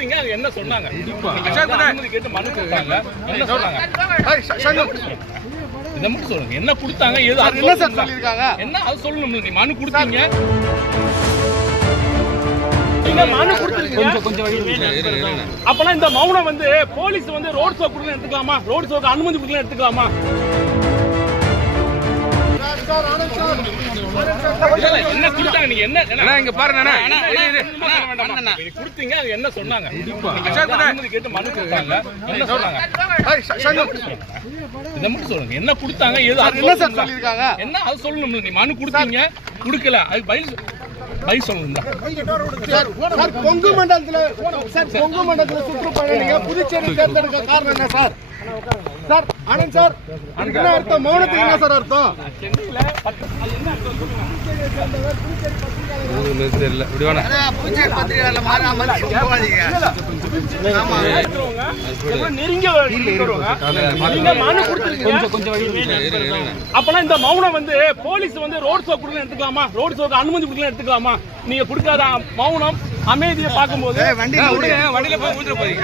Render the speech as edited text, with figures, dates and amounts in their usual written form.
கொடுத்தீங்க, அது என்ன சொன்னாங்க? அனுமதி கேட்டு மனு கொடுத்தாங்க, என்ன சொன்னாங்க? இதை மட்டும் சொல்லுங்க, என்ன கொடுத்தாங்க, என்ன அது சொல்லணும். நீ மனு கொடுத்தீங்க, மனு கொடுத்துருக்கீங்க. அப்பெல்லாம் இந்த மௌனம் வந்து போலீஸ் வந்து ரோட் ஷோ கொடுக்க எடுத்துக்கலாமா? ரோட் ஷோக்கு அனுமதி கொடுக்க எடுத்துக்கலாமா? என்ன கொடுத்தாங்க? நீங்க என்ன இங்க பாருங்க, கொடுத்தீங்க, அது என்ன சொன்னாங்க? அனுமதி கேட்டு மனு கொடுத்தாங்க, என்ன சொன்னாங்க? இதை மட்டும் சொல்லுங்க, என்ன கொடுத்தாங்க, என்ன அது சொல்லணும். நீ மனு கொடுத்தீங்க, கொடுக்கல, அது பதில் சொல்லணும். கொங்கு மண்டலத்தில் சுற்றுப்பயணிங்க புதுச்சேரி தேர்ந்தெடுக்க காரணம் என்ன சார்? சார் ஆனந்த் சார், என்ன அர்த்தம்? மௌனத்துக்கு என்ன சார் அர்த்தம்? அப்பெல்லாம் இந்த மௌனம் வந்து போலீஸ் வந்து ரோட் ஷோ கொடுக்க எடுத்துக்கலாமா? ரோட் ஷோக்கு அனுமதி கொடுக்க எடுத்துக்கலாமா? நீங்க கொடுக்காத மௌனம் அமைதியை பார்க்கும்போது வண்டியில போய் போறீங்க.